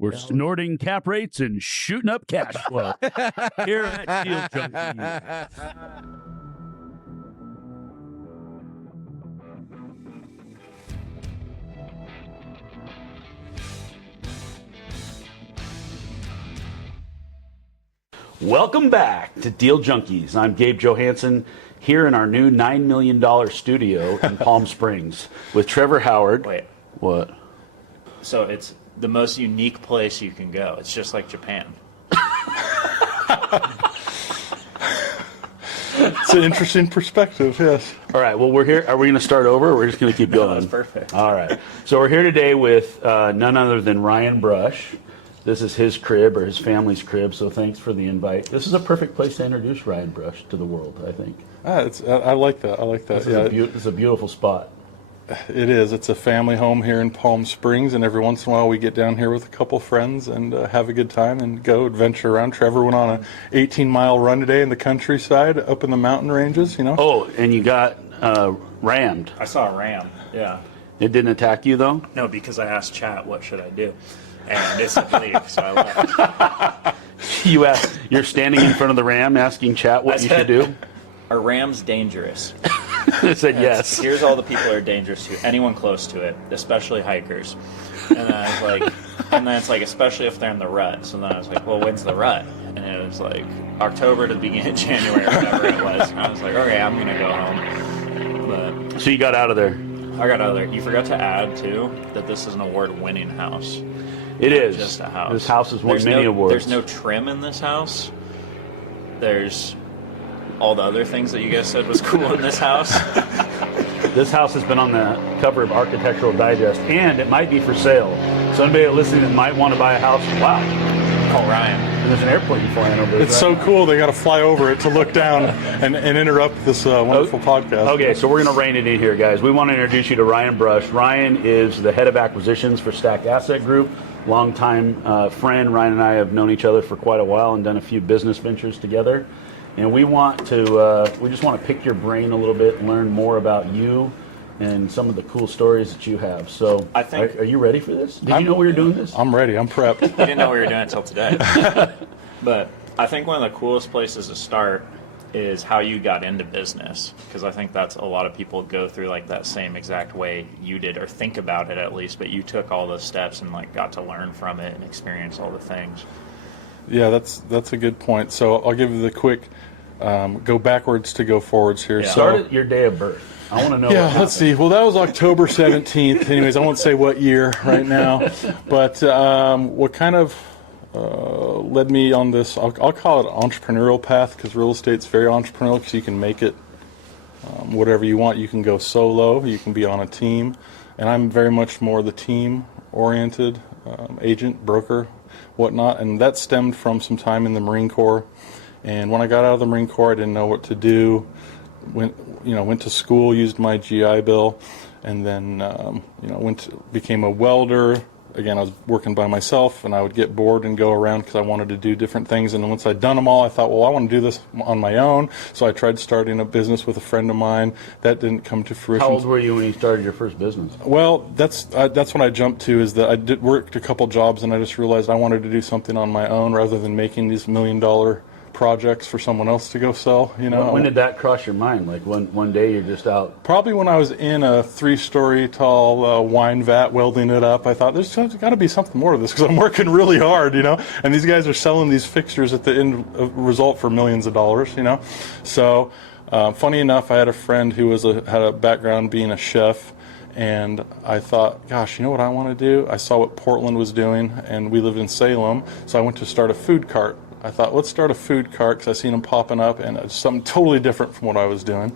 We're snorting cap rates and shooting up cash flow here at Deal Junkies. Welcome back to Deal Junkies. I'm Gabe Johansson here in our new $9 million studio in Palm Springs with Trevor Howard. Wait. What? So it's the most unique place you can go. It's just like Japan. It's an interesting perspective, yes. All right, well, we're here. Are we going to start over, or we're just going to keep going? That's perfect. All right. So we're here today with none other than Ryan Brush. This is his crib, or his family's crib, so thanks for the invite. This is a perfect place to introduce Ryan Brush to the world, I think. I like that. I like that. This is a beautiful spot. It is. It's a family home here in Palm Springs, and every once in a while we get down here with a couple friends and have a good time and go adventure around. Trevor went on an 18-mile run today in the countryside up in the mountain ranges, you know. Oh, and you got rammed. I saw a ram, yeah. It didn't attack you, though? No, because I asked chat, what should I do? And it said leave, so I left. You're standing in front of the ram asking chat what you should do? Are rams dangerous? It said yes. Here's all the people who are dangerous to anyone close to it, especially hikers. And then I was like, it's like, especially if they're in the rut. So then I was like, well, when's the rut? And it was like October to the beginning of January, or whatever it was. And I was like, okay, I'm gonna go home. But so you got out of there. I got out of there. You forgot to add too that this is an award-winning house. It is. Just a house. This house has won many awards. There's no trim in this house. There's all the other things that you guys said was cool in this house. This house has been on the cover of Architectural Digest, and it might be for sale. So anybody listening that might want to buy a house, wow. Call Ryan. And there's an airplane flying over. It's so cool they got to fly over it to look down and interrupt this wonderful podcast. Okay, so we're going to rein it in here, guys. We want to introduce you to Ryan Brush. Ryan is the head of acquisitions for Stack Asset Group. Longtime friend. Ryan and I have known each other for quite a while and done a few business ventures together. And we want to, we just want to pick your brain a little bit and learn more about you and some of the cool stories that you have. So, I think, are you ready for this? Did you know we were doing this? I'm ready. I'm prepped. We didn't know we were doing it until today. But I think one of the coolest places to start is how you got into business, because I think that's a lot of people go through like that same exact way you did, or think about it at least, but you took all those steps and like got to learn from it and experience all the things. Yeah, that's a good point. So I'll give you the quick go backwards to go forwards here. Yeah. So, Start at your day of birth. I want to know. Yeah, let's see. Well, that was October 17th. Anyways, I won't say what year right now, but what kind of led me on this, I'll call it an entrepreneurial path, because real estate's very entrepreneurial, because you can make it whatever you want. You can go solo, you can be on a team, and I'm very much more the team-oriented agent, broker, whatnot, and that stemmed from some time in the Marine Corps. And when I got out of the Marine Corps, I didn't know what to do. Went to school, used my GI Bill, and then became a welder. Again, I was working by myself, and I would get bored and go around because I wanted to do different things. And once I'd done them all, I thought, well, I want to do this on my own. So I tried starting a business with a friend of mine. That didn't come to fruition. How old were you when you started your first business? Well, that's what I jumped to, is that I worked a couple jobs, and I just realized I wanted to do something on my own rather than making these $1 million projects for someone else to go sell. When did that cross your mind? Like one day you're just out? Probably when I was in a 3-story tall wine vat welding it up. I thought there's got to be something more to this, because I'm working really hard, and these guys are selling these fixtures at the end result for millions of dollars, So funny enough, I had a friend who had a background being a chef, and I thought, gosh, you know what I want to do? I saw what Portland was doing, and we lived in Salem, so I went to start a food cart. I thought, let's start a food cart, because I seen them popping up, and it's something totally different from what I was doing.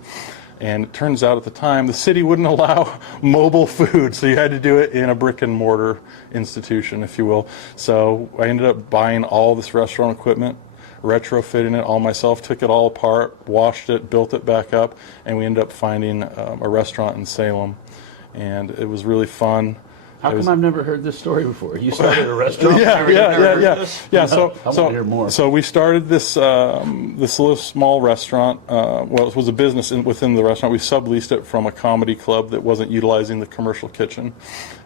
And it turns out at the time, the city wouldn't allow mobile food, so you had to do it in a brick and mortar institution, if you will. So I ended up buying all this restaurant equipment, retrofitting it all myself, took it all apart, washed it, built it back up, and we ended up finding a restaurant in Salem. And it was really fun. How come I've never heard this story before? You started a restaurant? Yeah. So I want to hear more. So we started this little small restaurant. Well, it was a business within the restaurant. We subleased it from a comedy club that wasn't utilizing the commercial kitchen,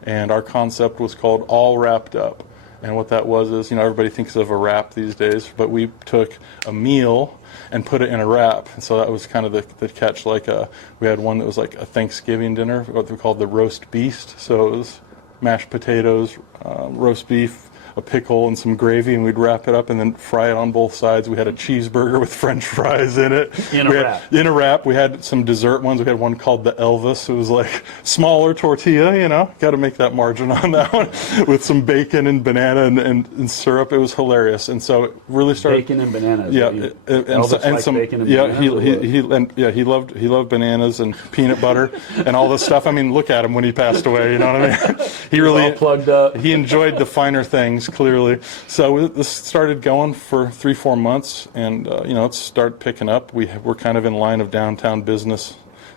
and our concept was called All Wrapped Up. And what that was is, everybody thinks of a wrap these days, but we took a meal and put it in a wrap. And so that was kind of the catch. We had one that was like a Thanksgiving dinner, what we called the roast beast. So it was mashed potatoes, roast beef, a pickle, and some gravy, and we'd wrap it up and then fry it on both sides. We had a cheeseburger with French fries in it. In a wrap. We had some dessert ones. We had one called the Elvis. It was like smaller tortilla, Got to make that margin on that one, with some bacon and banana and syrup. It was hilarious. And so it really started. Bacon and bananas. Yeah, Elvis liked bacon and bananas. He loved bananas and peanut butter and all this stuff. I mean, look at him when he passed away. You know what I mean? He really all plugged up. He enjoyed the finer things, clearly. So this started going for 3-4 months, and it started picking up. We're kind of in line of downtown business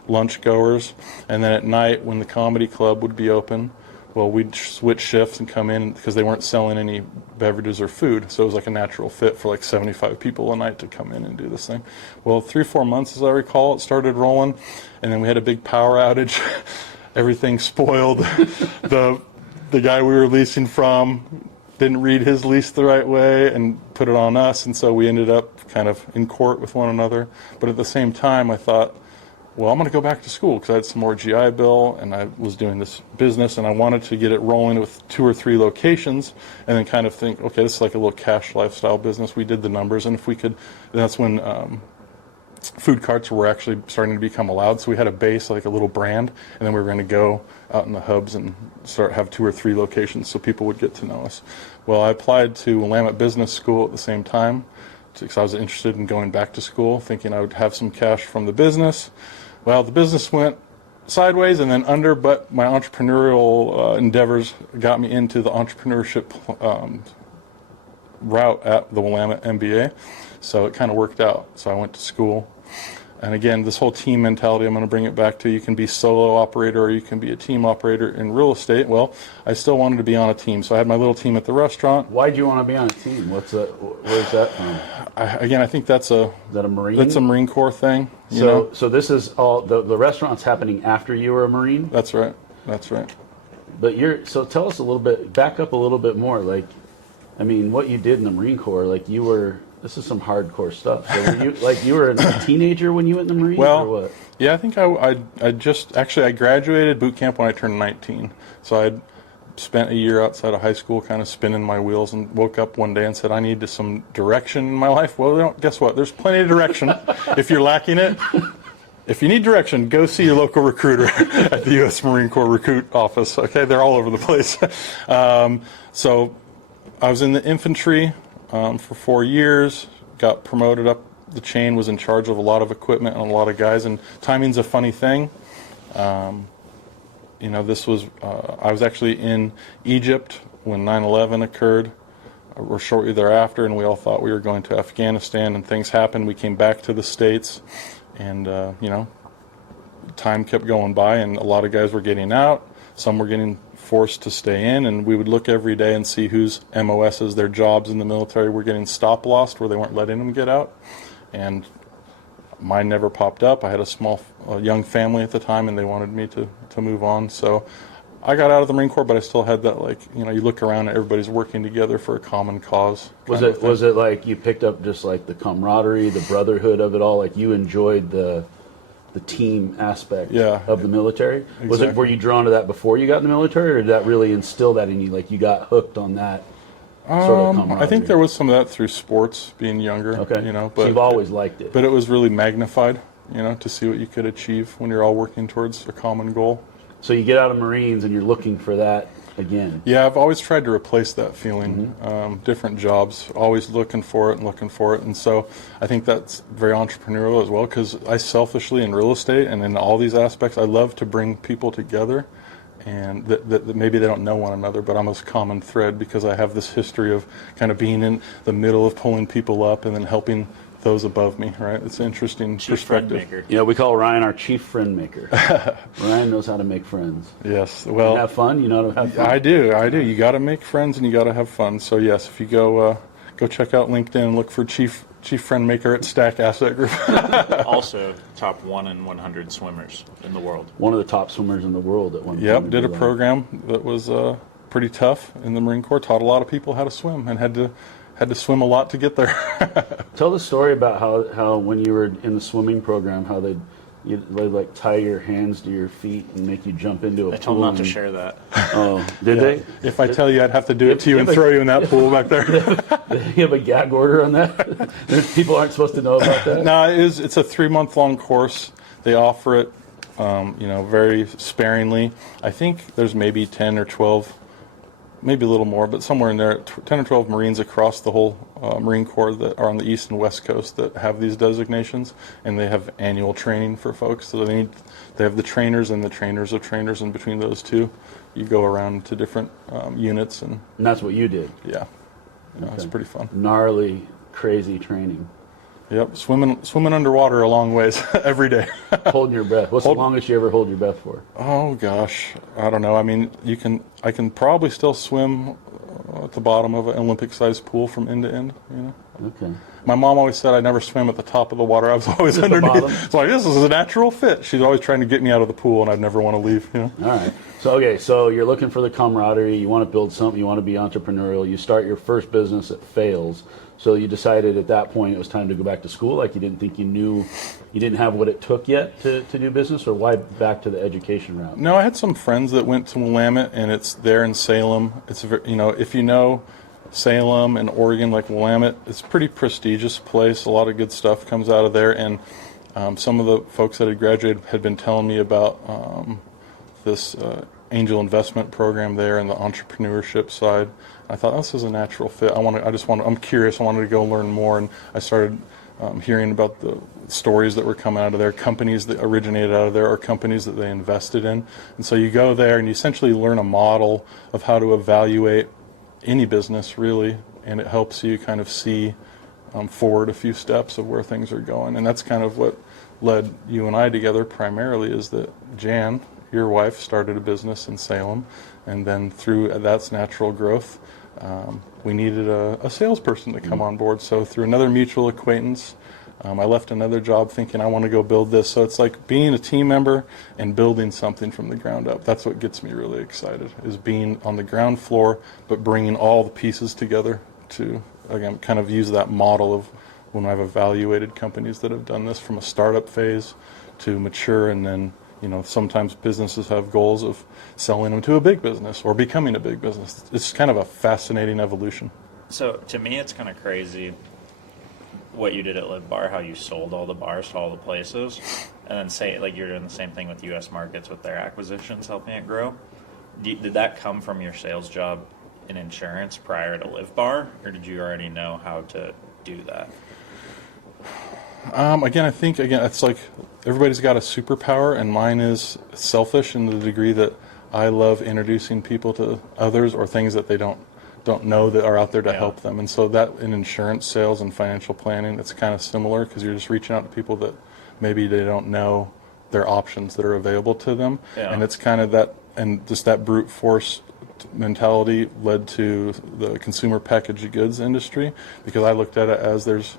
lunch goers, and then at night when the comedy club would be open, well, we'd switch shifts and come in because they weren't selling any beverages or food. So it was like a natural fit for like 75 people a night to come in and do this thing. Well, 3-4 months, as I recall, it started rolling, and then we had a big power outage. Everything spoiled. The guy we were leasing from didn't read his lease the right way and put it on us, and so we ended up kind of in court with one another. But at the same time, I thought, well, I'm going to go back to school because I had some more GI Bill, and I was doing this business, and I wanted to get it rolling with 2 or 3 locations, and then kind of think, okay, this is like a little cash lifestyle business. We did the numbers, and if we could, that's when food carts were actually starting to become allowed. So we had a base, like a little brand, and then we were going to go out in the hubs and have 2 or 3 locations so people would get to know us. Well, I applied to Willamette Business School at the same time because I was interested in going back to school, thinking I would have some cash from the business. Well, the business went sideways and then under, but my entrepreneurial endeavors got me into the entrepreneurship route at the Willamette MBA. So it kind of worked out. So I went to school. And again, this whole team mentality, I'm going to bring it back to, you can be solo operator or you can be a team operator in real estate. Well, I still wanted to be on a team. So I had my little team at the restaurant. Why'd you want to be on a team? Where's that from? I think that's Is that a Marine? That's a Marine Corps thing. So this is all, the restaurant's happening after you were a Marine? That's right. But so tell us a little bit, back up a little bit more. What you did in the Marine Corps, this is some hardcore stuff. So were you were a teenager when you went in the Marines, or what? Yeah, I think I graduated boot camp when I turned 19. So I'd spent a year outside of high school kind of spinning my wheels and woke up one day and said, I need some direction in my life. Well, guess what? There's plenty of direction if you're lacking it. If you need direction, go see your local recruiter at the U.S. Marine Corps recruit office. Okay, they're all over the place. So I was in the infantry for 4 years, got promoted up the chain, was in charge of a lot of equipment and a lot of guys, and timing's a funny thing. This was, I was actually in Egypt when 9/11 occurred, or shortly thereafter, and we all thought we were going to Afghanistan, and things happened. We came back to the States, and, time kept going by, and a lot of guys were getting out. Some were getting forced to stay in, and we would look every day and see whose MOSs, their jobs in the military, were getting stop lost, where they weren't letting them get out. And mine never popped up. I had a young family at the time, and they wanted me to move on. So I got out of the Marine Corps, but I still had that, you look around and everybody's working together for a common cause. Was it like you picked up just like the camaraderie, the brotherhood of it all? Like you enjoyed the team aspect of the military? Exactly. Were you drawn to that before you got in the military, or did that really instill that in you? Like you got hooked on that sort of camaraderie? I think there was some of that through sports, being younger. Okay. But so you've always liked it. But it was really magnified, to see what you could achieve when you're all working towards a common goal. So you get out of Marines and you're looking for that again. Yeah, I've always tried to replace that feeling. Different jobs, always looking for it. And so I think that's very entrepreneurial as well, because I selfishly, in real estate and in all these aspects, I love to bring people together, and that maybe they don't know one another, but I'm a common thread because I have this history of kind of being in the middle of pulling people up and then helping those above me, right? It's an interesting perspective. Friend maker. We call Ryan our chief friend maker. Ryan knows how to make friends. Yes. Well, have fun. You know how to have fun. I do. You got to make friends and you got to have fun. So yes, if you go check out LinkedIn and look for chief friend maker at Stack Asset Group. Also, top 1 in 100 swimmers in the world. One of the top swimmers in the world at one point. Yep. Did a program that was pretty tough in the Marine Corps. Taught a lot of people how to swim, and had to swim a lot to get there. Tell the story about how when you were in the swimming program, how they'd like tie your hands to your feet and make you jump into a pool. I told not to share that. Oh, did they? If I tell you, I'd have to do it to you and throw you in that pool back there. You have a gag order on that? People aren't supposed to know about that? No, it's a 3-month-long course. They offer it, very sparingly. I think there's maybe 10 or 12, maybe a little more, but somewhere in there, 10 or 12 Marines across the whole Marine Corps that are on the East and West Coast that have these designations, and they have annual training for folks. So they have the trainers and the trainers of trainers, and between those two, you go around to different units. And that's what you did? Yeah. It's pretty fun. Gnarly, crazy training. Yep, swimming underwater a long ways every day. Holding your breath. What's the longest you ever hold your breath for? Oh gosh, I don't know. I mean, I can probably still swim at the bottom of an Olympic-sized pool from end to end. Okay. My mom always said I never swam at the top of the water. I was always underneath. It's like, this is a natural fit. She's always trying to get me out of the pool, and I'd never want to leave. All right. So you're looking for the camaraderie. You want to build something. You want to be entrepreneurial. You start your first business. It fails. So you decided at that point it was time to go back to school. Like you didn't think you didn't have what it took yet to do business, or why back to the education route? No, I had some friends that went to Willamette, and it's there in Salem. It's if you know Salem and Oregon, like Willamette, it's a pretty prestigious place. A lot of good stuff comes out of there, and some of the folks that had graduated had been telling me about this angel investment program there and the entrepreneurship side. I thought this is a natural fit. I'm curious. I wanted to go learn more, and I started hearing about the stories that were coming out of there, companies that originated out of there, or companies that they invested in. And so you go there and you essentially learn a model of how to evaluate any business, really, and it helps you kind of see forward a few steps of where things are going. And that's kind of what led you and I together primarily, is that Jan, your wife, started a business in Salem, and then through that's natural growth, we needed a salesperson to come on board. So through another mutual acquaintance, I left another job thinking I want to go build this. So it's like being a team member and building something from the ground up. That's what gets me really excited, is being on the ground floor, but bringing all the pieces together to, again, kind of use that model of when I've evaluated companies that have done this from a startup phase to mature, and then sometimes businesses have goals of selling them to a big business or becoming a big business. It's kind of a fascinating evolution. So to me, it's kind of crazy what you did at Live Bar, how you sold all the bars to all the places, and then say like you're doing the same thing with U.S. markets with their acquisitions, helping it grow. Did that come from your sales job in insurance prior to Live Bar, or did you already know how to do that? I think it's like everybody's got a superpower, and mine is selfish in the degree that I love introducing people to others or things that they don't know that are out there to help them. And so that in insurance sales and financial planning, it's kind of similar, because you're just reaching out to people that maybe they don't know their options that are available to them. Yeah. And it's kind of that, and just that brute force mentality led to the consumer packaged goods industry, because I looked at it as there's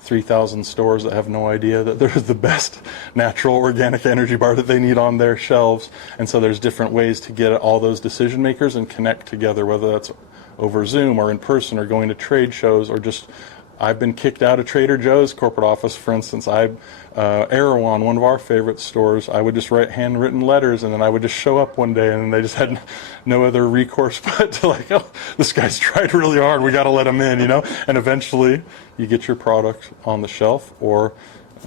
3,000 stores that have no idea that there's the best natural organic energy bar that they need on their shelves. And so there's different ways to get all those decision makers and connect together, whether that's over Zoom or in person or going to trade shows, or just, I've been kicked out of Trader Joe's corporate office, for instance. Erewhon, one of our favorite stores, I would just write handwritten letters, and then I would just show up one day, and they just had no other recourse but to like, oh, this guy's tried really hard, we got to let him in, And eventually, you get your product on the shelf, or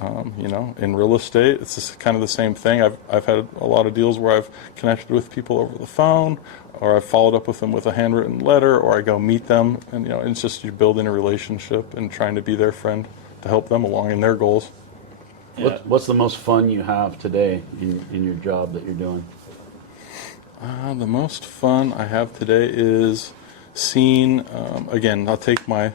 in real estate, it's just kind of the same thing. I've had a lot of deals where I've connected with people over the phone, or I've followed up with them with a handwritten letter, or I go meet them, and it's just you're building a relationship and trying to be their friend to help them along in their goals. Yeah. What's the most fun you have today in your job that you're doing? The most fun I have today is seeing, again, I'll take my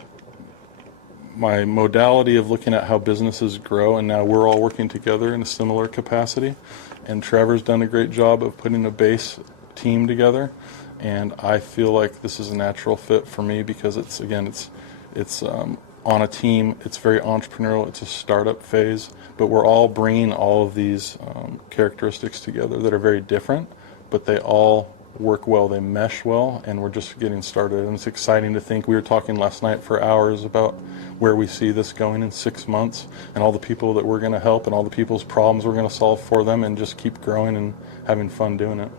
modality of looking at how businesses grow, and now we're all working together in a similar capacity. And Trevor's done a great job of putting a base team together, and I feel like this is a natural fit for me, because it's on a team. It's very entrepreneurial. It's a startup phase, but we're all bringing all of these characteristics together that are very different, but they all work well, they mesh well, and we're just getting started. And it's exciting to think. We were talking last night for hours about where we see this going in 6 months, and all the people that we're going to help, and all the people's problems we're going to solve for them, and just keep growing and having fun doing it.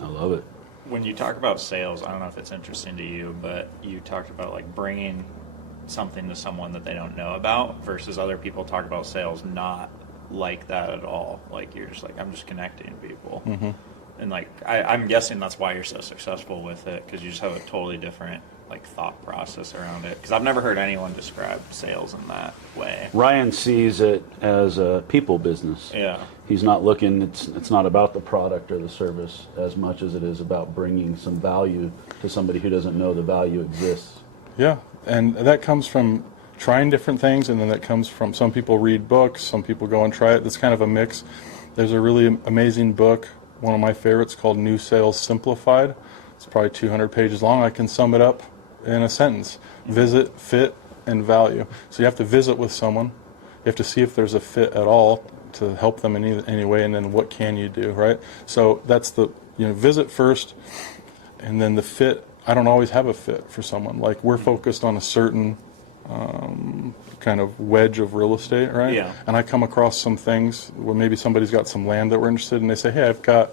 I love it. When you talk about sales, I don't know if it's interesting to you, but you talked about like bringing something to someone that they don't know about versus other people talk about sales not like that at all. Like you're just like, I'm just connecting people. Mm-hmm. And like, I'm guessing that's why you're so successful with it, because you just have a totally different like thought process around it. Because I've never heard anyone describe sales in that way. Ryan sees it as a people business. Yeah. He's not looking, it's not about the product or the service as much as it is about bringing some value to somebody who doesn't know the value exists. Yeah, and that comes from trying different things, and then that comes from some people read books, some people go and try it. That's kind of a mix. There's a really amazing book, one of my favorites, called New Sales Simplified. It's probably 200 pages long. I can sum it up in a sentence: visit, fit, and value. So you have to visit with someone. You have to see if there's a fit at all to help them in any way, and then what can you do, right? So that's the, visit first, and then the fit. I don't always have a fit for someone. Like, we're focused on a certain kind of wedge of real estate, right? Yeah. And I come across some things where maybe somebody's got some land that we're interested in. They say, hey, I've got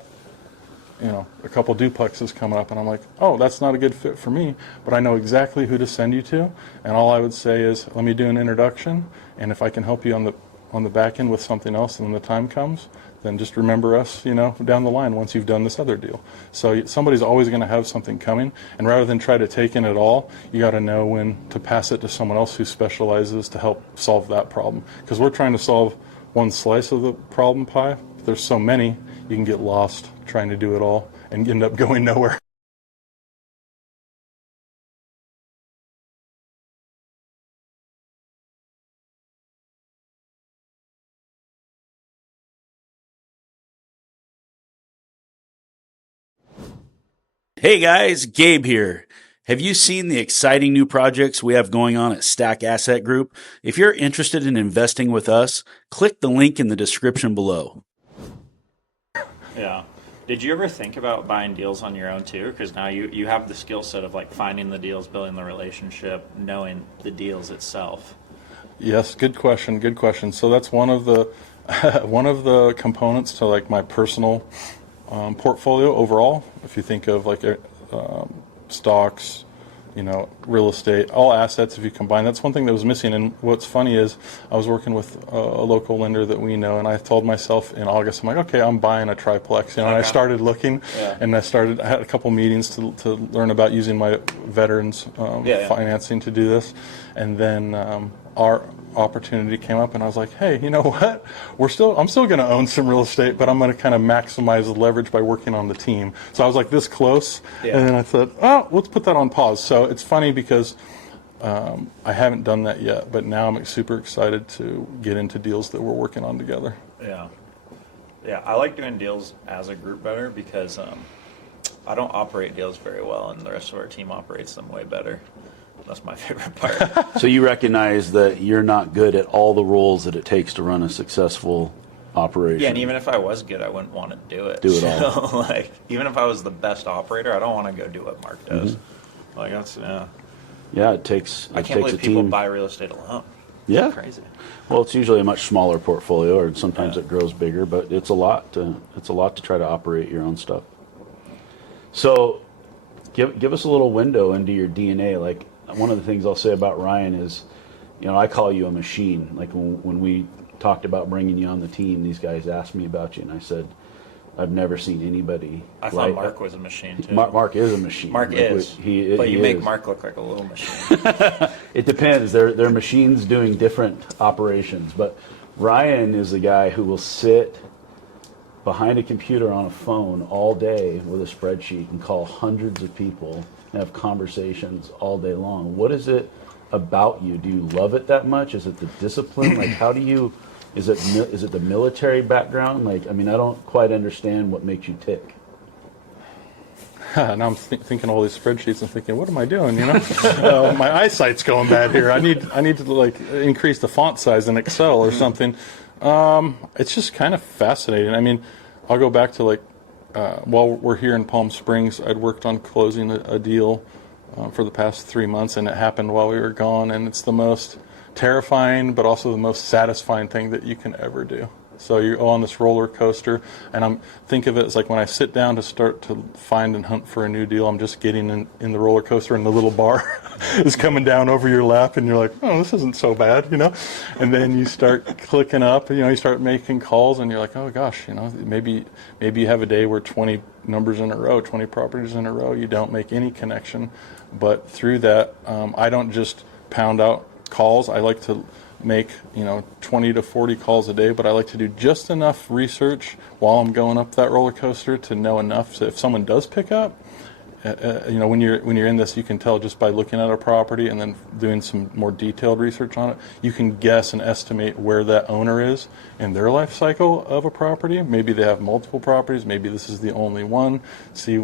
a couple duplexes coming up, and I'm like, oh, that's not a good fit for me, but I know exactly who to send you to, and all I would say is, let me do an introduction, and if I can help you on the back end with something else, and when the time comes, then just remember us, down the line once you've done this other deal. So somebody's always going to have something coming, and rather than try to take in it all, you got to know when to pass it to someone else who specializes to help solve that problem. Because we're trying to solve one slice of the problem pie. There's so many, you can get lost trying to do it all and end up going nowhere. Hey guys, Gabe here. Have you seen the exciting new projects we have going on at Stack Asset Group? If you're interested in investing with us, click the link in the description below. Yeah. Did you ever think about buying deals on your own too? Because now you have the skill set of like finding the deals, building the relationship, knowing the deals itself. Yes, good question. Good question. So that's one of the one of the components to like my personal portfolio overall. If you think of like stocks, real estate, all assets, if you combine, that's one thing that was missing. And what's funny is I was working with a local lender that we know, and I told myself in August, I'm like, okay, I'm buying a triplex, and I started looking, and I had a couple meetings to learn about using my veterans financing to do this, and then our opportunity came up, and I was like, hey, you know what? I'm still going to own some real estate, but I'm going to kind of maximize the leverage by working on the team. So I was like this close, and then I thought, oh, let's put that on pause. So it's funny because I haven't done that yet, but now I'm super excited to get into deals that we're working on together. Yeah. Yeah, I like doing deals as a group better because I don't operate deals very well, and the rest of our team operates them way better. That's my favorite part. So you recognize that you're not good at all the roles that it takes to run a successful operation. Yeah, and even if I was good, I wouldn't want to do it. Do it all. Like, even if I was the best operator, I don't want to go do what Mark does. Mm-hmm. Like, that's, Yeah, it takes I can't takes believe a people team. buy real estate alone. Yeah. It's crazy. Well, it's usually a much smaller portfolio, or sometimes it grows bigger, but it's a lot to try to operate your own stuff. So, give us a little window into your DNA. Like, one of the things I'll say about Ryan is, I call you a machine. Like when we talked about bringing you on the team, these guys asked me about you, and I said, I've never seen anybody. I thought Mark was a machine too. Mark is a machine. Mark is. But you make Mark look like a little machine. It depends. They're machines doing different operations. But Ryan is the guy who will sit behind a computer on a phone all day with a spreadsheet and call hundreds of people and have conversations all day long. What is it about you? Do you love it that much? Is it the discipline? Like, how do you? Is it the military background? Like, I mean, I don't quite understand what makes you tick. Now I'm thinking all these spreadsheets and thinking, what am I doing? My eyesight's going bad here. I need to like increase the font size in Excel or something. It's just kind of fascinating. I mean, I'll go back to like while we're here in Palm Springs, I'd worked on closing a deal for the past 3 months, and it happened while we were gone, and it's the most terrifying but also the most satisfying thing that you can ever do. So you're on this roller coaster, and think of it as like when I sit down to start to find and hunt for a new deal, I'm just getting in the roller coaster, and the little bar is coming down over your lap, and you're like, oh, this isn't so bad, And then you start clicking up, you start making calls, and you're like, oh gosh, maybe you have a day where 20 numbers in a row, 20 properties in a row, you don't make any connection. But through that, I don't just pound out calls. I like to make 20 to 40 calls a day, but I like to do just enough research while I'm going up that roller coaster to know enough so if someone does pick up, when you're in this, you can tell just by looking at a property and then doing some more detailed research on it. You can guess and estimate where that owner is in their life cycle of a property. Maybe they have multiple properties. Maybe this is the only one. See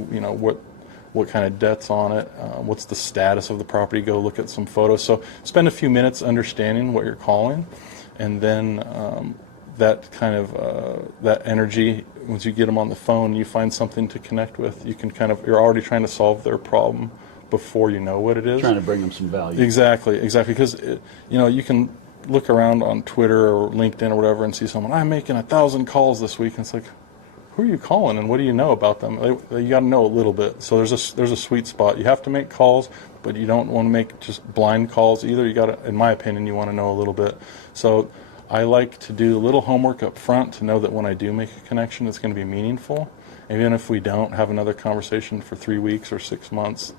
what kind of debt's on it, what's the status of the property, go look at some photos. So spend a few minutes understanding what you're calling, and then that kind of that energy, once you get them on the phone, you find something to connect with, you're already trying to solve their problem before you know what it is. Trying to bring them some value. Exactly, because you can look around on Twitter or LinkedIn or whatever and see someone, I'm making 1,000 calls this week, and it's like, who are you calling and what do you know about them? You got to know a little bit. So there's a sweet spot. You have to make calls, but you don't want to make just blind calls either. You got to, in my opinion, you want to know a little bit. So I like to do a little homework up front to know that when I do make a connection, it's going to be meaningful. Even if we don't have another conversation for 3 weeks or 6 months,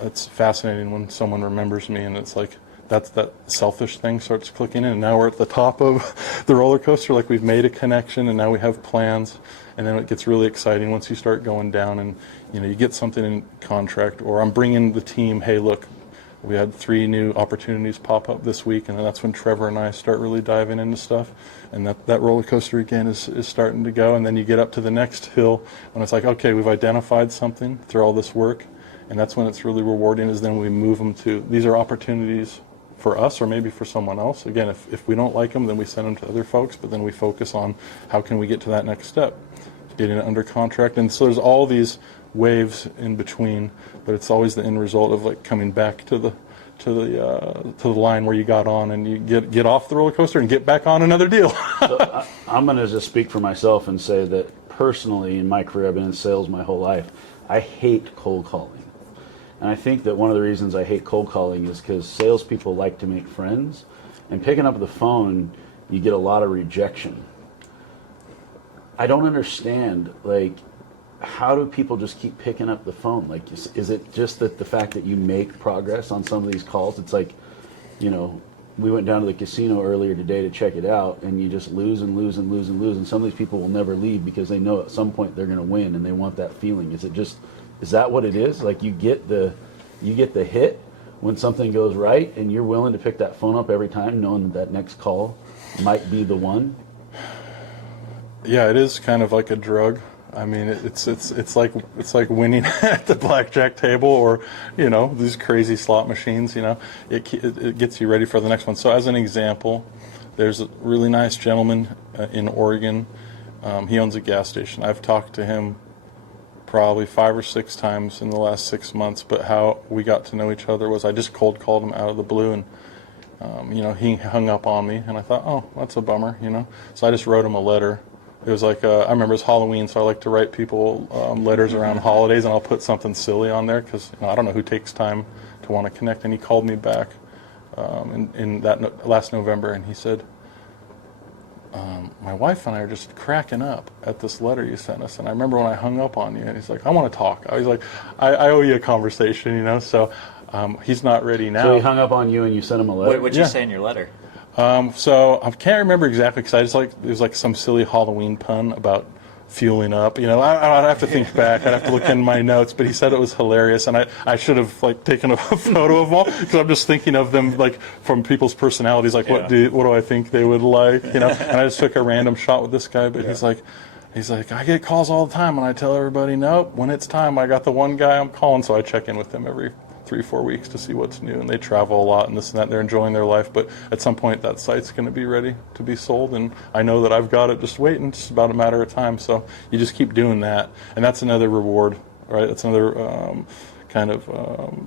it's fascinating when someone remembers me, and it's like that selfish thing starts clicking in, and now we're at the top of the roller coaster, like we've made a connection, and now we have plans. And then it gets really exciting once you start going down and you get something in contract, or I'm bringing the team, hey, look, we had 3 new opportunities pop up this week, and then that's when Trevor and I start really diving into stuff, and that roller coaster again is starting to go, and then you get up to the next hill when it's like, okay, we've identified something through all this work, and that's when it's really rewarding, is then we move them to, these are opportunities for us or maybe for someone else. Again, if we don't like them, then we send them to other folks, but then we focus on how can we get to that next step, getting it under contract. And so there's all these waves in between, but it's always the end result of like coming back to the line where you got on, and you get off the roller coaster and get back on another deal. So I'm going to just speak for myself and say that personally in my career, I've been in sales my whole life. I hate cold calling. And I think that one of the reasons I hate cold calling is because salespeople like to make friends, and picking up the phone, you get a lot of rejection. I don't understand, like, how do people just keep picking up the phone? Like, is it just that the fact that you make progress on some of these calls? It's like, we went down to the casino earlier today to check it out, and you just lose and lose and lose and lose, and some of these people will never leave because they know at some point they're going to win, and they want that feeling. Is that what it is? Like, you get the hit when something goes right, and you're willing to pick that phone up every time knowing that next call might be the one? Yeah, it is kind of like a drug. I mean, it's like winning at the blackjack table, or these crazy slot machines. It gets you ready for the next one. So as an example, there's a really nice gentleman in Oregon. He owns a gas station. I've talked to him probably 5 or 6 times in the last 6 months, but how we got to know each other was I just cold called him out of the blue, and he hung up on me, and I thought, oh, that's a bummer, So I just wrote him a letter. It was like, I remember it's Halloween, so I like to write people letters around holidays, and I'll put something silly on there because I don't know who takes time to want to connect. And he called me back in that last November, and he said, my wife and I are just cracking up at this letter you sent us. And I remember when I hung up on you, and he's like, I want to talk. I was like, I owe you a conversation, So he's not ready now. So he hung up on you and you sent him a letter? What'd you say in your letter? So I can't remember exactly because I just it was like some silly Halloween pun about fueling up. I'd have to think back. I'd have to look in my notes. But he said it was hilarious, and I should have taken a photo of them all because I'm just thinking of them from people's personalities. What do I think they would like? And I just took a random shot with this guy. But he's like, I get calls all the time, and I tell everybody, nope. When it's time, I got the one guy I'm calling. So I check in with them every 3-4 weeks to see what's new, and they travel a lot and this and that, and they're enjoying their life, but at some point that site's going to be ready to be sold, and I know that I've got it just waiting. It's just about a matter of time. So you just keep doing that, and that's another reward, right? That's another kind of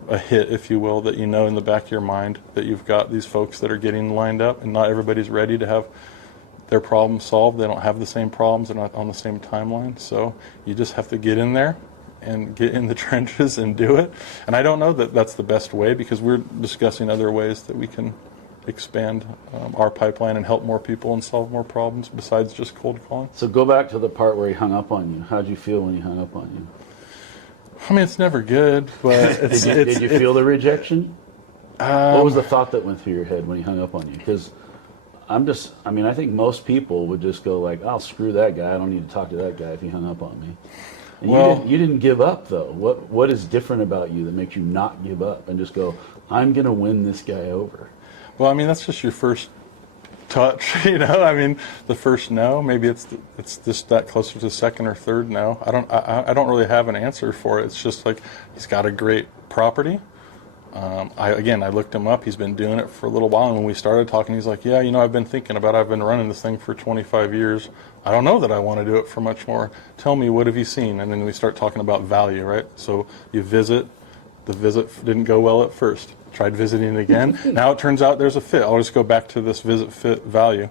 a hit, if you will, that you know in the back of your mind that you've got these folks that are getting lined up, and not everybody's ready to have their problems solved. They don't have the same problems. They're not on the same timeline. So you just have to get in there and get in the trenches and do it. And I don't know that that's the best way, because we're discussing other ways that we can expand our pipeline and help more people and solve more problems besides just cold calling. So go back to the part where he hung up on you. How'd you feel when he hung up on you? I mean, it's never good, but Did you feel the rejection? What was the thought that went through your head when he hung up on you? Because I think most people would just go like, "Oh, screw that guy. I don't need to talk to that guy if he hung up on me." And you didn't give up, though. What is different about you that makes you not give up and just go, "I'm going to win this guy over"? Well, I mean, that's just your first touch, you know. I mean, the first no. Maybe it's just that closer to the second or third no. I don't really have an answer for it. It's just like, he's got a great property. I looked him up. He's been doing it for a little while, and when we started talking, he's like, "Yeah, I've been thinking about it. I've been running this thing for 25 years. I don't know that I want to do it for much more. Tell me, what have you seen?" And then we start talking about value, right? So you visit. The visit didn't go well at first. Tried visiting again. Now it turns out there's a fit. I'll just go back to this visit fit value.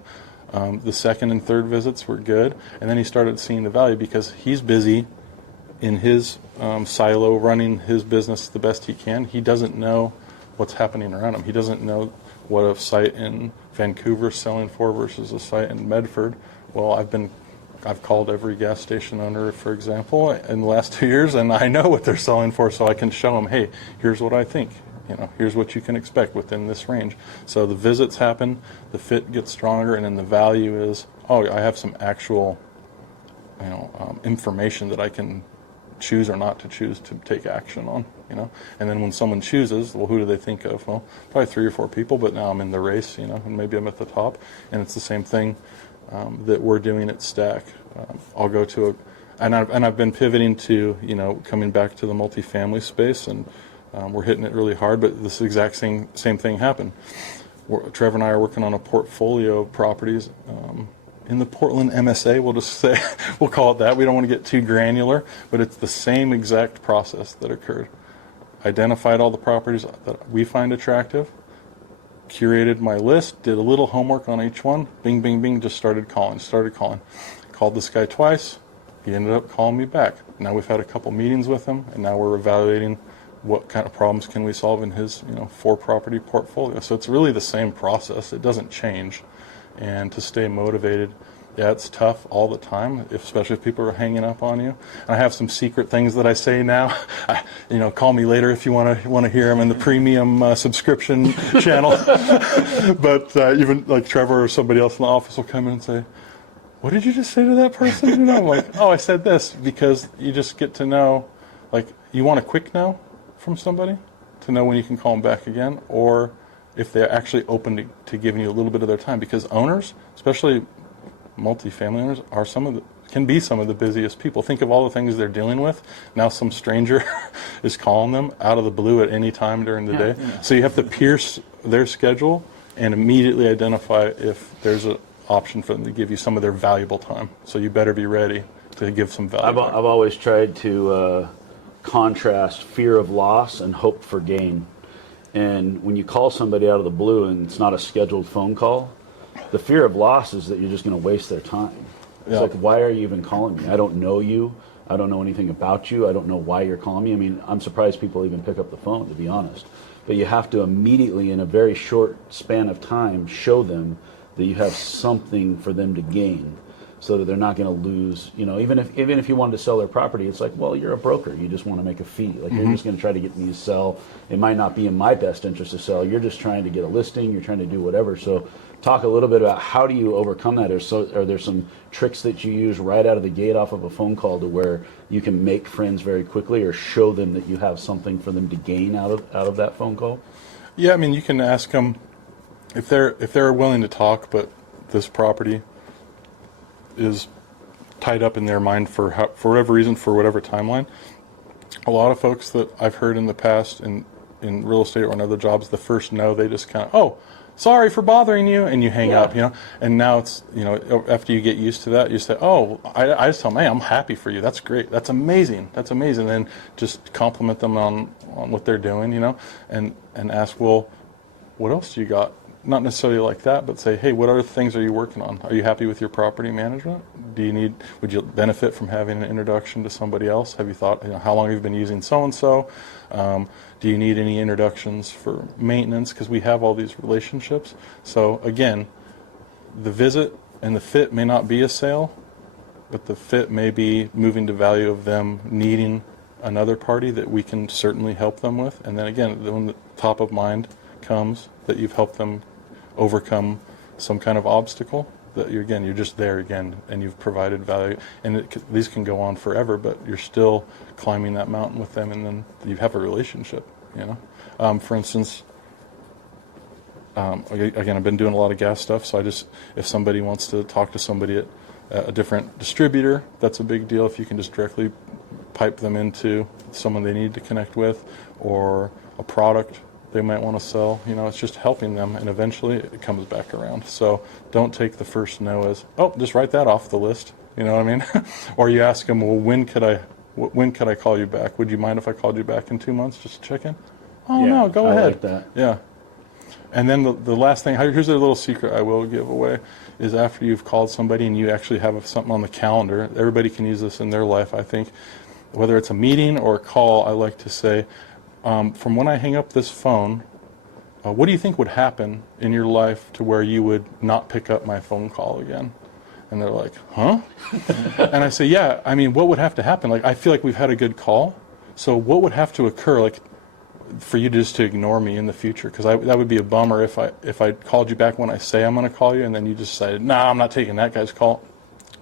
The second and third visits were good, and then he started seeing the value because he's busy in his silo running his business the best he can. He doesn't know what's happening around him. He doesn't know what a site in Vancouver is selling for versus a site in Medford. Well, I've called every gas station owner, for example, in the last 2 years, and I know what they're selling for, so I can show them, hey, here's what I think. Here's what you can expect within this range. So the visits happen, the fit gets stronger, and then the value is, I have some actual, information that I can choose or not to choose to take action on. And then when someone chooses, well, who do they think of? Well, probably 3 or 4 people, but now I'm in the race, and maybe I'm at the top. And it's the same thing that we're doing at Stack. I'll go to and I've been pivoting to, coming back to the multifamily space, and we're hitting it really hard, but this exact same thing happened. Trevor and I are working on a portfolio of properties in the Portland MSA. We'll just say, we'll call it that. We don't want to get too granular, but it's the same exact process that occurred. Identified all the properties that we find attractive, curated my list, did a little homework on each one, bing, bing, bing, just started calling. Called this guy twice. He ended up calling me back. Now we've had a couple meetings with him, and now we're evaluating what kind of problems can we solve in his 4-property portfolio. So it's really the same process. It doesn't change. And to stay motivated, yeah, it's tough all the time, especially if people are hanging up on you. And I have some secret things that I say now. Call me later if you want to hear them in the premium subscription channel. But even like Trevor or somebody else in the office will come in and say, "What did you just say to that person?" I'm like, "Oh, I said this," because you just get to know, like, you want a quick no from somebody to know when you can call them back again, or if they're actually open to giving you a little bit of their time, because owners, especially multifamily owners, can be some of the busiest people. Think of all the things they're dealing with. Now some stranger is calling them out of the blue at any time during the day. Yeah. So you have to pierce their schedule and immediately identify if there's an option for them to give you some of their valuable time. So you better be ready to give some value. I've always tried to contrast fear of loss and hope for gain. And when you call somebody out of the blue and it's not a scheduled phone call, the fear of loss is that you're just going to waste their time. It's like, why are you even calling me? I don't know you. I don't know anything about you. I don't know why you're calling me. I mean, I'm surprised people even pick up the phone, to be honest. But you have to immediately, in a very short span of time, show them that you have something for them to gain, so that they're not going to lose. Even if you wanted to sell their property, it's like, well, you're a broker. You just want to make a fee. Like, you're just going to try to get me to sell. It might not be in my best interest to sell. You're just trying to get a listing. You're trying to do whatever. So talk a little bit about how do you overcome that. Are there some tricks that you use right out of the gate off of a phone call to where you can make friends very quickly, or show them that you have something for them to gain out of that phone call? Yeah, I mean, you can ask them if they're willing to talk, but this property is tied up in their mind for whatever reason, for whatever timeline. A lot of folks that I've heard in the past, and in real estate or in other jobs, the first no, they just kind of, oh, sorry for bothering you, and you hang up, And now it's, after you get used to that, you say, oh, I just tell them, hey, I'm happy for you. That's great. That's amazing. That's amazing. And then just compliment them on what they're doing, and ask, well, what else do you got? Not necessarily like that, but say, hey, what other things are you working on? Are you happy with your property management? Would you benefit from having an introduction to somebody else? Have you thought, how long have you been using so-and-so? Do you need any introductions for maintenance? Because we have all these relationships. So again, the visit and the fit may not be a sale, but the fit may be moving the value of them needing another party that we can certainly help them with. And then again, when the top of mind comes that you've helped them overcome some kind of obstacle, that you're just there again, and you've provided value. And these can go on forever, but you're still climbing that mountain with them, and then you have a relationship. For instance, again, I've been doing a lot of gas stuff, so if somebody wants to talk to somebody at a different distributor, that's a big deal. If you can just directly pipe them into someone they need to connect with, or a product they might want to sell, it's just helping them, and eventually it comes back around. So don't take the first no as, oh, just write that off the list. You know what I mean? Or you ask them, well, when could I call you back? Would you mind if I called you back in 2 months just to check in? Oh, no, go ahead. I like that. Yeah. And then the last thing, here's a little secret I will give away, is after you've called somebody and you actually have something on the calendar, everybody can use this in their life, I think. Whether it's a meeting or a call, I like to say, from when I hang up this phone, what do you think would happen in your life to where you would not pick up my phone call again? And they're like, huh? And I say, yeah, I mean, what would have to happen? Like, I feel like we've had a good call. So what would have to occur, like, for you just to ignore me in the future? Because that would be a bummer if I called you back when I say I'm going to call you, and then you just decided, nah, I'm not taking that guy's call.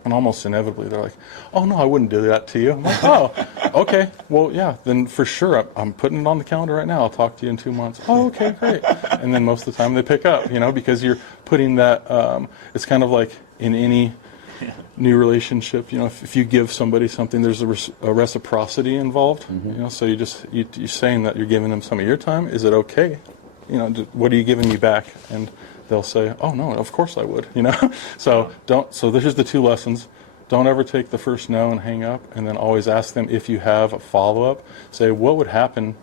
And almost inevitably, they're like, oh, no, I wouldn't do that to you. I'm like, oh, okay. Well, yeah, then for sure, I'm putting it on the calendar right now. I'll talk to you in 2 months. Oh, okay, great. And then most of the time they pick up, because you're putting that, it's kind of like in any new relationship, if you give somebody something, there's a reciprocity involved, so you're saying that you're giving them some of your time. Is it okay? What are you giving me back? And they'll say, oh, no, of course I would, So here's the 2 lessons. Don't ever take the first no and hang up, and then always ask them if you have a follow-up. Say, what would happen?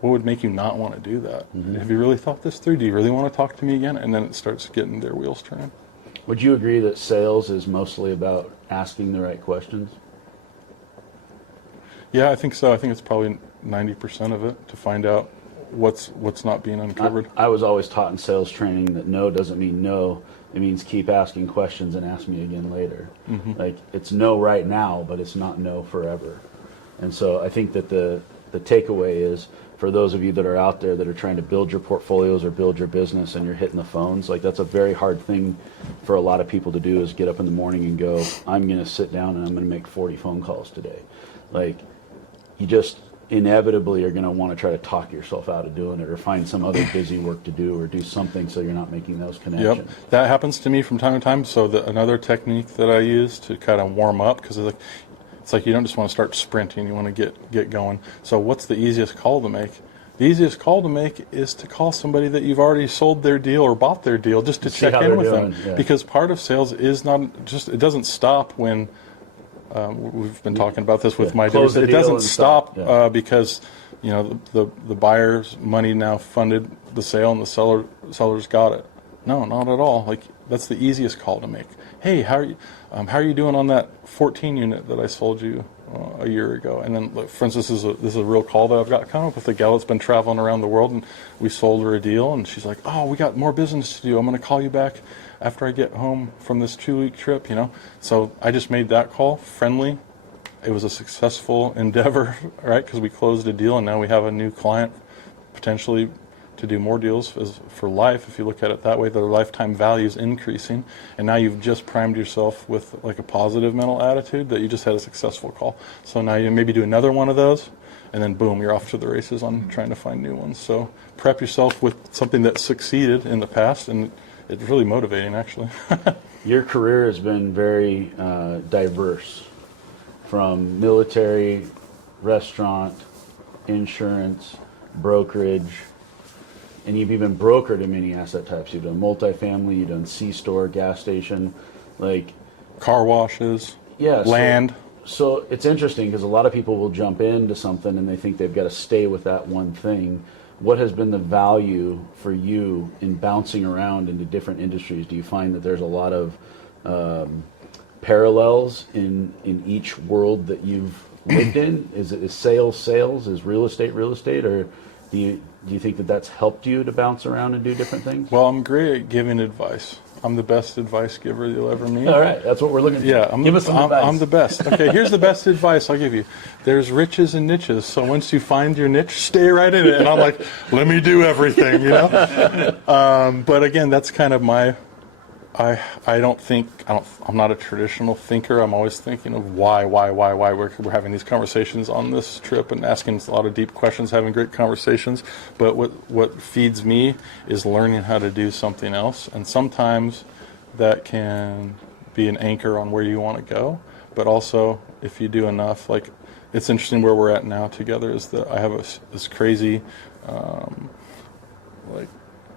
What would make you not want to do that? Have you really thought this through? Do you really want to talk to me again? And then it starts getting their wheels turning. Would you agree that sales is mostly about asking the right questions? Yeah, I think so. I think it's probably 90% of it, to find out what's not being uncovered. I was always taught in sales training that no doesn't mean no. It means keep asking questions and ask me again later. Like, it's no right now, but it's not no forever. And so I think that the takeaway is, for those of you that are out there that are trying to build your portfolios or build your business and you're hitting the phones, like, that's a very hard thing for a lot of people to do, is get up in the morning and go, I'm going to sit down and I'm going to make 40 phone calls today. Like, you just inevitably are going to want to try to talk yourself out of doing it, or find some other busy work to do, or do something so you're not making those connections. Yep, that happens to me from time to time. So another technique that I use to kind of warm up, because it's like you don't just want to start sprinting, you want to get going. So what's the easiest call to make? The easiest call to make is to call somebody that you've already sold their deal or bought their deal, just to check in with them. Yeah. Because part of sales is not just, it doesn't stop when, we've been talking about this with my dealers. It doesn't stop because the buyer's money now funded the sale and the seller's got it. No, not at all. Like, that's the easiest call to make. Hey, how are you doing on that 14 unit that I sold you a year ago? And then, for instance, this is a real call that I've got coming up with a gal that's been traveling around the world, and we sold her a deal, and she's like, oh, we got more business to do. I'm going to call you back after I get home from this 2-week trip, So I just made that call, friendly. It was a successful endeavor, right? Because we closed a deal, and now we have a new client potentially to do more deals for life. If you look at it that way, their lifetime value is increasing, and now you've just primed yourself with like a positive mental attitude that you just had a successful call. So now you maybe do another one of those, and then boom, you're off to the races on trying to find new ones. So prep yourself with something that succeeded in the past, and it's really motivating, actually. Your career has been very diverse, from military, restaurant, insurance, brokerage, and you've even brokered in many asset types. You've done multifamily, you've done C-store, gas station, like car washes, yeah, land. So it's interesting because a lot of people will jump into something and they think they've got to stay with that one thing. What has been the value for you in bouncing around into different industries? Do you find that there's a lot of parallels in each world that you've lived in? Is sales? Is real estate, or do you think that that's helped you to bounce around and do different things? Well, I'm great at giving advice. I'm the best advice giver you'll ever meet. All right, that's what we're looking for. Yeah, Give us some advice. I'm the best. Okay, here's the best advice I'll give you. There's riches and niches. So once you find your niche, stay right in it. And I'm like, let me do everything, you know? But again, that's kind of my, I'm not a traditional thinker. I'm always thinking of why. We're having these conversations on this trip and asking a lot of deep questions, having great conversations. But what feeds me is learning how to do something else. And sometimes that can be an anchor on where you want to go. But also, if you do enough, like, it's interesting where we're at now together is that I have this crazy, like,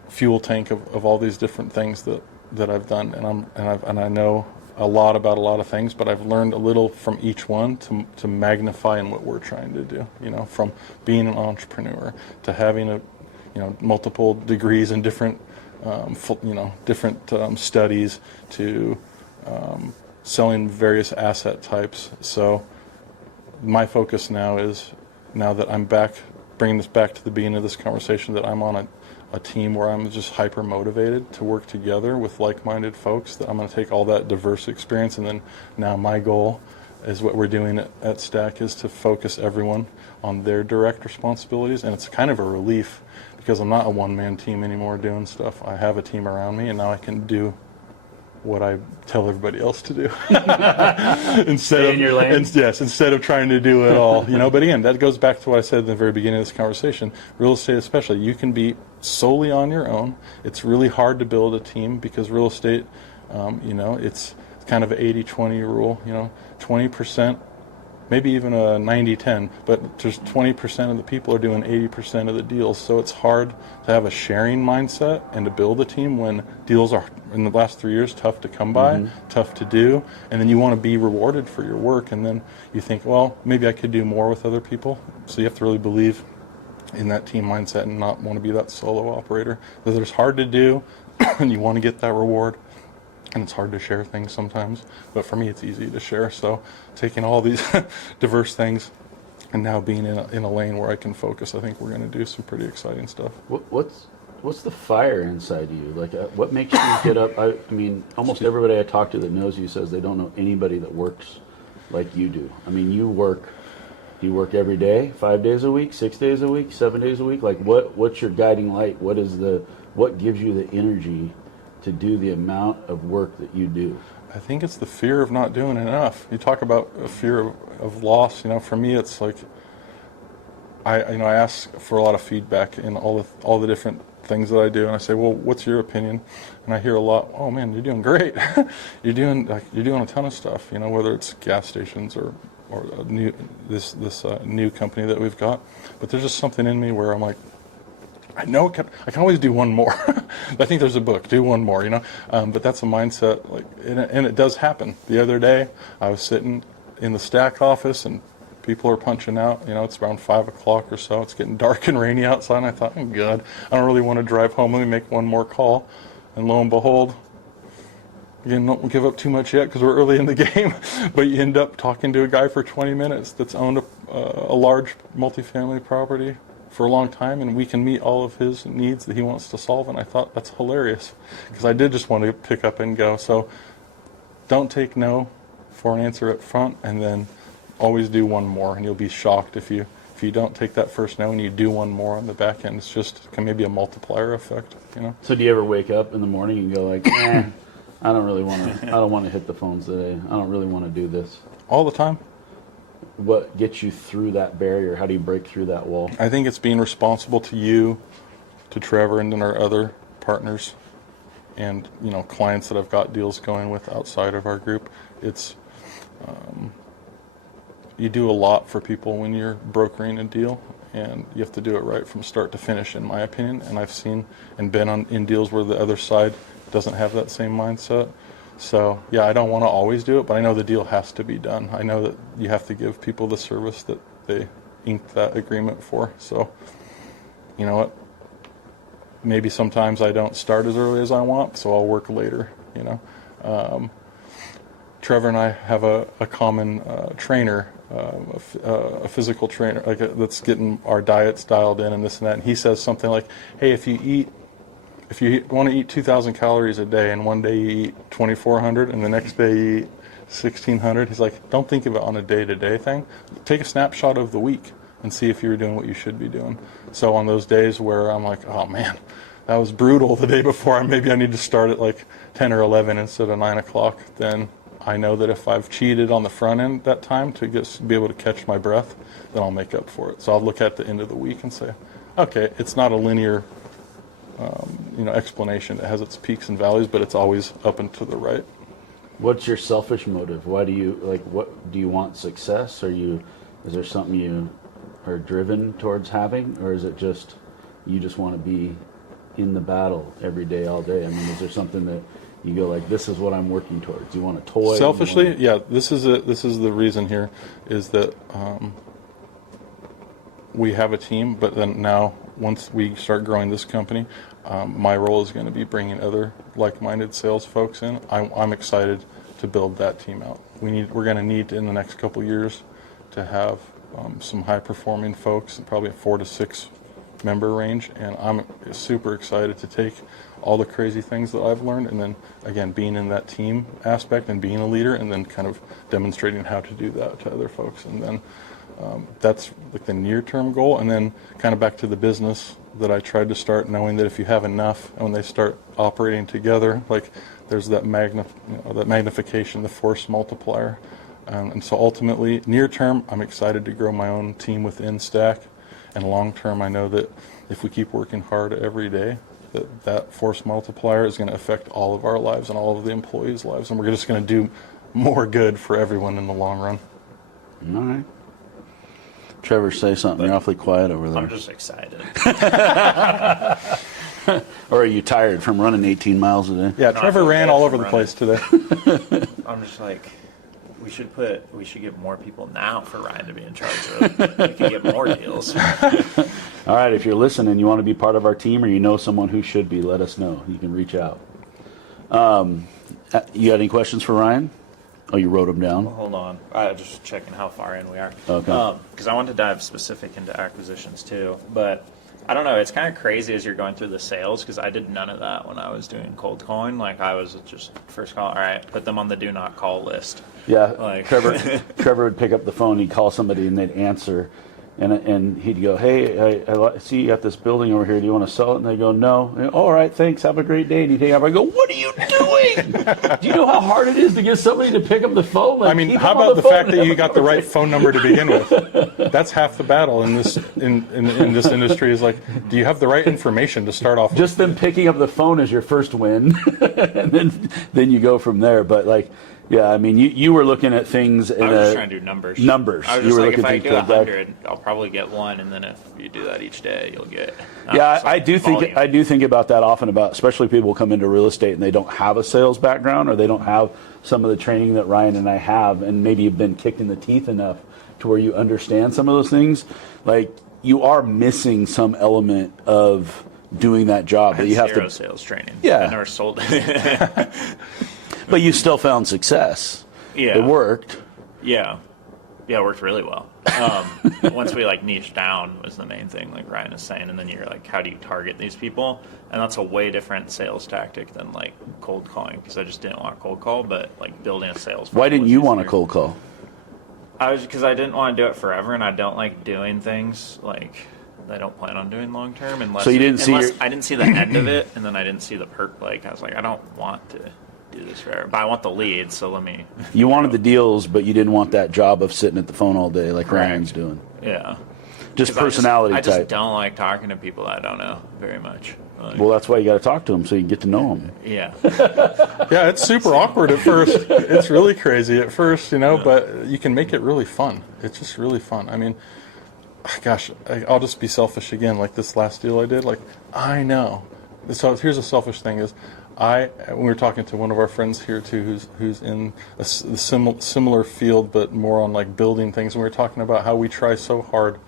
fuel tank of all these different things that I've done, and I know a lot about a lot of things, but I've learned a little from each one to magnify in what we're trying to do. You know, from being an entrepreneur to having multiple degrees in different studies to selling various asset types. So my focus now is, now that I'm back, bringing this back to the beginning of this conversation, that I'm on a team where I'm just hyper motivated to work together with like-minded folks, that I'm going to take all that diverse experience, and then now my goal is what we're doing at Stack is to focus everyone on their direct responsibilities. And it's kind of a relief because I'm not a one-man team anymore doing stuff. I have a team around me, and now I can do what I tell everybody else to do instead of trying to do it all, you know. But again, that goes back to what I said at the very beginning of this conversation. Real estate especially, you can be solely on your own. It's really hard to build a team because real estate, it's kind of an 80-20 rule, 20%, maybe even a 90-10, but just 20% of the people are doing 80% of the deals. So it's hard to have a sharing mindset and to build a team when deals are, in the last 3 years, tough to come by, tough to do, and then you want to be rewarded for your work, and then you think, well, maybe I could do more with other people. So you have to really believe in that team mindset and not want to be that solo operator. Because it's hard to do, and you want to get that reward. And it's hard to share things sometimes, but for me it's easy to share. So taking all these diverse things and now being in a lane where I can focus, I think we're going to do some pretty exciting stuff. What's the fire inside you? Like, what makes you get up? I mean, almost everybody I talk to that knows you says they don't know anybody that works like you do. I mean, you work every day, 5 days a week, 6 days a week, 7 days a week? Like, what's your guiding light? What gives you the energy to do the amount of work that you do? I think it's the fear of not doing enough. You talk about a fear of loss. For me, it's like I ask for a lot of feedback in all the different things that I do, and I say, well, what's your opinion? And I hear a lot, oh man, you're doing great. you're doing a ton of stuff. Whether it's gas stations or a new new company that we've got. But there's just something in me where I'm like, I know I can always do one more. I think there's a book, do one more, but that's a mindset, and it does happen. The other day, I was sitting in the Stack office, and people are punching out. It's around 5 o'clock or so. It's getting dark and rainy outside, and I thought, oh, God, I don't really want to drive home. Let me make one more call. And lo and behold, again, don't give up too much yet because we're early in the game, but you end up talking to a guy for 20 minutes that's owned a large multifamily property for a long time, and we can meet all of his needs that he wants to solve. And I thought that's hilarious because I did just want to pick up and go. So don't take no for an answer up front, and then always do one more, and you'll be shocked if you don't take that first no and you do one more on the back end. It's just maybe a multiplier effect. So do you ever wake up in the morning and go like, I don't want to hit the phones today, I don't really want to do this? All the time. What gets you through that barrier? How do you break through that wall? I think it's being responsible to you, to Trevor, and then our other partners and clients that I've got deals going with outside of our group. It's you do a lot for people when you're brokering a deal, and you have to do it right from start to finish, in my opinion. And I've seen and been in deals where the other side doesn't have that same mindset. So yeah, I don't want to always do it, but I know the deal has to be done. I know that you have to give people the service that they inked that agreement for. So you know what? Maybe sometimes I don't start as early as I want, so I'll work later, you know. Trevor and I have a common trainer, a physical trainer, that's getting our diets dialed in and this and that. And he says something like, "Hey, if you want to eat 2,000 calories a day, and one day you eat 2,400, and the next day you eat 1,600," he's like, "Don't think of it on a day-to-day thing. Take a snapshot of the week and see if you're doing what you should be doing." So on those days where I'm like, "Oh man, that was brutal the day before, maybe I need to start at like 10 or 11 instead of 9 o'clock," then I know that if I've cheated on the front end that time to be able to catch my breath, then I'll make up for it. So I'll look at the end of the week and say, okay, it's not a linear explanation. It has its peaks and valleys, but it's always up and to the right. What's your selfish motive? Why do you what do you want success? Is there something you are driven towards having, or is it just you just want to be in the battle every day, all day? I mean, is there something that you go like, this is what I'm working towards? You want a toy? Selfishly, yeah. This is the reason here is that we have a team, but then now once we start growing this company, my role is going to be bringing other like-minded sales folks in. I'm excited to build that team out. We're going to need in the next couple years to have some high-performing folks, probably a 4 to 6 member range, and I'm super excited to take all the crazy things that I've learned, and then again being in that team aspect and being a leader, and then kind of demonstrating how to do that to other folks. And then that's like the near-term goal. And then kind of back to the business that I tried to start, knowing that if you have enough, and when they start operating together, like there's that that magnification, the force multiplier. And so ultimately, near term, I'm excited to grow my own team within Stack. And long term, I know that if we keep working hard every day, that force multiplier is going to affect all of our lives and all of the employees' lives. And we're just going to do more good for everyone in the long run. All right. Trevor, say something. You're awfully quiet over there. I'm just excited. Or are you tired from running 18 miles a day? Yeah, no, Trevor ran all over the place today. I'm just like, we should get more people now for Ryan to be in charge of. We can get more deals. All right, if you're listening, you want to be part of our team, or you know someone who should be, let us know. You can reach out. You got any questions for Ryan? Oh, you wrote them down? Well, hold on. I'm just checking how far in we are. Okay. Because I want to dive specific into acquisitions too. But I don't know. It's kind of crazy as you're going through the sales, because I did none of that when I was doing cold calling. Like, I was just first call, all right, put them on the do not call list. Yeah, Like Trevor would pick up the phone, he'd call somebody, and they'd answer. And he'd go, hey, I see you got this building over here. Do you want to sell it? And they go, no. And, all right, thanks. Have a great day. And he'd hang up. I go, what are you doing? Do you know how hard it is to get somebody to pick up the phone? Like, I mean, how about the fact that you got the right phone number to begin with? That's half the battle in this in this industry. Is like, do you have the right information to start off with? Just them picking up the phone is your first win, and then you go from there. But like, yeah, I mean, you were looking at things. I was just trying to do numbers. Numbers. I was just like, if I do 100, I'll probably get one, and then if you do that each day, you'll get. Yeah, I do think about that often. About especially people who come into real estate and they don't have a sales background, or they don't have some of the training that Ryan and I have, and maybe you've been kicked in the teeth enough to where you understand some of those things. Like, you are missing some element of doing that job. But you have zero sales training. Yeah, I never sold it. But you still found success. Yeah. It worked. Yeah. Yeah, it worked really well. Once we niche down was the main thing, like Ryan is saying, and then you're like, how do you target these people? And that's a way different sales tactic than cold calling, because I just didn't want to cold call, but building a sales. Why didn't you want to cold call? Because I didn't want to do it forever, and I don't like doing things I don't plan on doing long term unless. So you didn't I didn't see the end of it, and then I didn't see the perk. I was like, I don't want to do this forever, but I want the leads, so let me. You wanted the deals, but you didn't want that job of sitting at the phone all day like Correct. Ryan's doing. Yeah. Just personality I type. just don't like talking to people that I don't know very much. Well, that's why you got to talk to them so you can get to know them. Yeah. Yeah, it's super awkward at first. It's really crazy at first, but you can make it really fun. It's just really fun. I mean, gosh, I'll just be selfish again. Like this last deal I did, like I know. So here's a selfish thing is, we were talking to one of our friends here too, who's in a similar field, but more on like building things. And we were talking about how we try so hard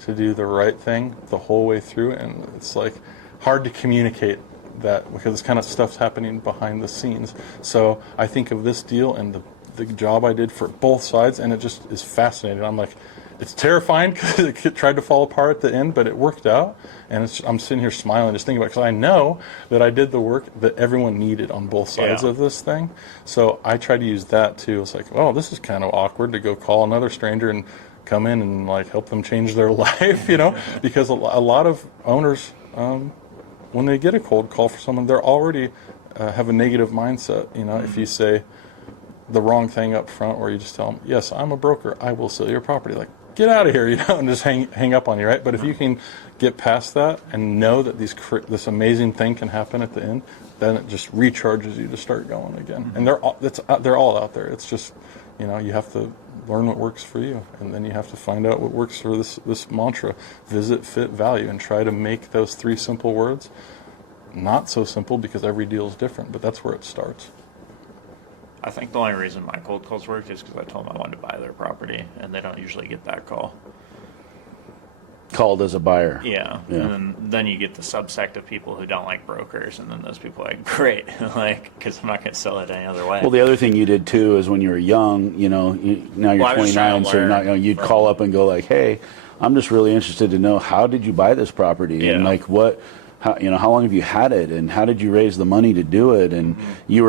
to do the right thing the whole way through, and it's like hard to communicate that because this kind of stuff's happening behind the scenes. So I think of this deal and the job I did for both sides, and it just is fascinating. I'm like, it's terrifying because it tried to fall apart at the end, but it worked out. And I'm sitting here smiling just thinking about it because I know that I did the work that everyone needed on both sides of this thing. So I try to use that too. It's like, well, this is kind of awkward to go call another stranger and come in and like help them change their life, because a lot of owners, when they get a cold call for someone, they're already have a negative mindset. If you say the wrong thing up front, or you just tell them, yes, I'm a broker, I will sell your property. Like, get out of here, and just hang up on you, right? But if you can get past that and know that this amazing thing can happen at the end, then it just recharges you to start going again. And they're all out there. It's just, you have to learn what works for you, and then you have to find out what works for this mantra: visit, fit, value, and try to make those 3 simple words not so simple, because every deal is different. But that's where it starts. I think the only reason my cold calls worked is because I told them I wanted to buy their property, and they don't usually get that call. Called as a buyer. Yeah. And then you get the subsect of people who don't like brokers, and then those people are like, great, because I'm not going to sell it any other way. Well, the other thing you did too is when you were young, now you're 29, so you're not, you'd call up and go like, hey, I'm just really interested to know, how did you buy this property? And like how long have you had it, and how did you raise the money to do it? And you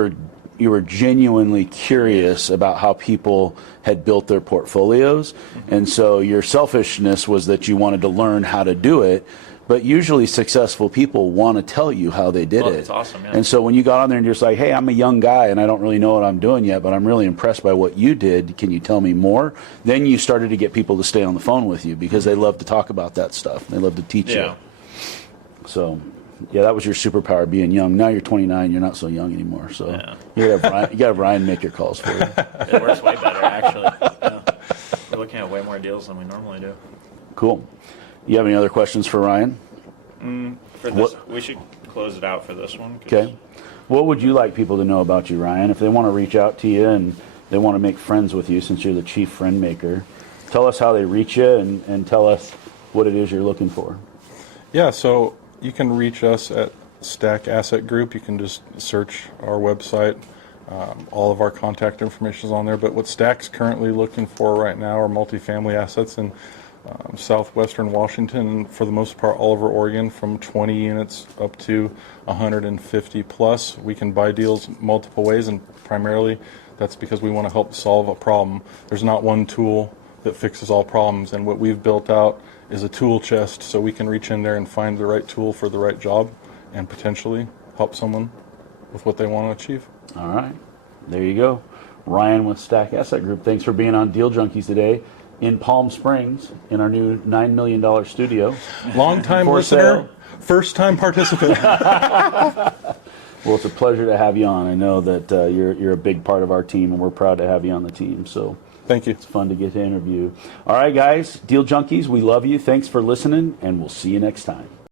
were genuinely curious about how people had built their portfolios. And so your selfishness was that you wanted to learn how to do it. But usually successful people want to tell you how they did it. That's awesome, yeah. And so when you got on there and you're just like, hey, I'm a young guy and I don't really know what I'm doing yet, but I'm really impressed by what you did. Can you tell me more? Then you started to get people to stay on the phone with you because they love to talk about that stuff. They love to teach you. So yeah, that was your superpower, being young. Now you're 29, you're not so young anymore. So you got to have Ryan make your calls for you. It works way better, actually. Yeah. We're looking at way more deals than we normally do. Cool. You have any other questions for Ryan? For this, we should close it out for this one. Okay. What would you like people to know about you, Ryan? If they want to reach out to you and they want to make friends with you, since you're the chief friend maker, tell us how they reach you and tell us what it is you're looking for. Yeah, so you can reach us at Stack Asset Group. You can just search our website. All of our contact information is on there. But what Stack's currently looking for right now are multifamily assets in southwestern Washington, and for the most part all over Oregon, from 20 units up to 150 plus. We can buy deals multiple ways, and primarily that's because we want to help solve a problem. There's not one tool that fixes all problems, and what we've built out is a tool chest, so we can reach in there and find the right tool for the right job and potentially help someone with what they want to achieve. All right. There you go. Ryan with Stack Asset Group. Thanks for being on Deal Junkies today in Palm Springs in our new $9 million studio. Long-time listener, first-time participant. Well, it's a pleasure to have you on. I know that you're a big part of our team, and we're proud to have you on the team. So thank you. It's fun to get to interview. All right, guys, Deal Junkies, we love you. Thanks for listening, and we'll see you next time.